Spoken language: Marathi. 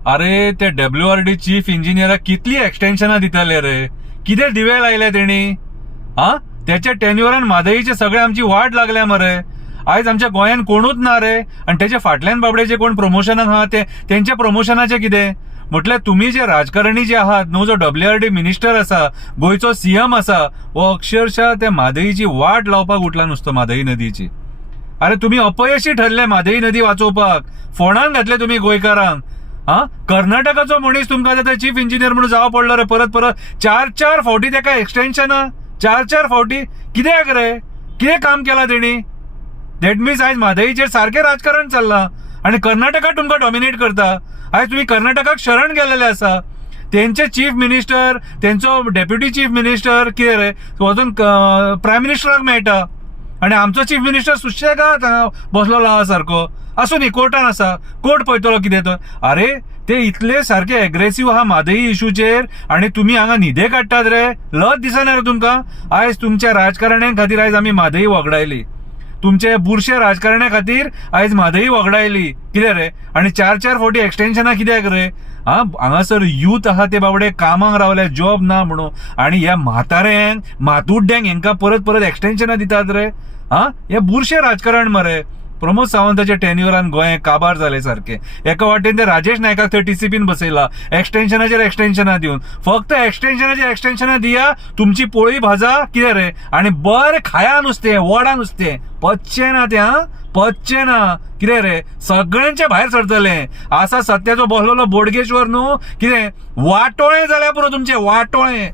अरे ते WRD चीफ इंजिनियराक कितली एक्सटेन्शनां दिताले रे, कितें दिवे लायले तेणी. हा, त्याच्या टेन्युअरान म्हादईचे सगळे आमची वाट लागल्या मरे. आयज आमच्या गोंयान कोणूच ना रे, आणि त्याच्या फाटल्यान बाबडेचे कोण प्रमोशनाक आहा ते त्यांच्या प्रमोशनाचे कितें म्हटल्यार तुम्ही जे राजकारणी जे आहात न्हू, जो WRD मिनिस्टर आसा, गोंयचो CM आसा, हो अक्षरशः त्या म्हादईची वाट लावपाक उठला नुसतो म्हादई नदीची. अरे तुम्ही अपयशी ठरले म्हादई नदी वाचोवपाक, फोंडान घातले तुम्ही गोंयकारांक. हा, कर्नाटकाचो मनीस तुमकां आतां चीफ इंजिनियर म्हणून जावं पडलो रे परत परत 4 फावटी तेका एक्सटेन्शनां, 4 फावटी. कित्याक रे, कितें काम केलां तेणी. दॅट मीन्स आयज म्हादईचेर सारखें राजकारण चल्लां आणि कर्नाटका तुमकां डॉमिनेट करता. आयज तुम्ही कर्नाटकाक शरण गेलेले आसा. त्यांचे चीफ मिनिस्टर, त्यांचो डेप्युटी चीफ मिनिस्टर कितें रे वचून प्रायम मिनिस्टराक मेळटा, आणि आमचो चीफ मिनिस्टर सुशेगाद बसलेलो आहा सारको. असो न्ही, कोर्टान आसा, कोर्ट पळयतलो कितें तो. अरे ते इतले सारखे एग्रेसिव्ह आहा म्हादई इश्यूचेर, आणि तुम्ही हांगा न्हिदे काडटात रे. लज दिसना रे तुमकां. आयज तुमच्या राजकारण्यां खातीर आयज आमी म्हादई वगडायली. तुमचे बुरशे राजकारण्या खातीर आयज म्हादई वगडायली. कितें रे, आणि 4 फावटी एक्सटेन्शनां कित्याक रे. हा, हांगासर यूथ आहा ते बाबडे कामाक रावले, जॉब ना म्हणून, आणि ह्या म्हाताऱ्यांक मातुड्ड्यांक हेंका परत परत एक्सटेन्शनां दितात रे. हा, हे बुरशे राजकारण मरे. प्रमोद सावंताच्या टेन्युअरान गोंय काबार जाले सारखे. एका वाटेन ते राजेश नायकाक थंय TCPन बसयला, एक्सटेन्शनाचेर एक्सटेन्शनां दिवन. फक्त एक्सटेन्शनाचेर एक्सटेन्शनां दिया, तुमची पोळी भाजा, कितें रे, आणि बरें खाया नुस्तें, वडा नुस्तें. पच्चें ना तें, हा, पच्चें ना. कितें रे, सगळ्यांचे भायर सरतले. असा सत्याचो बसलेलो बोडगेश्वर न्हू, कितें वाटोळे जाल्या पुरो तुमचे, वाटोळे.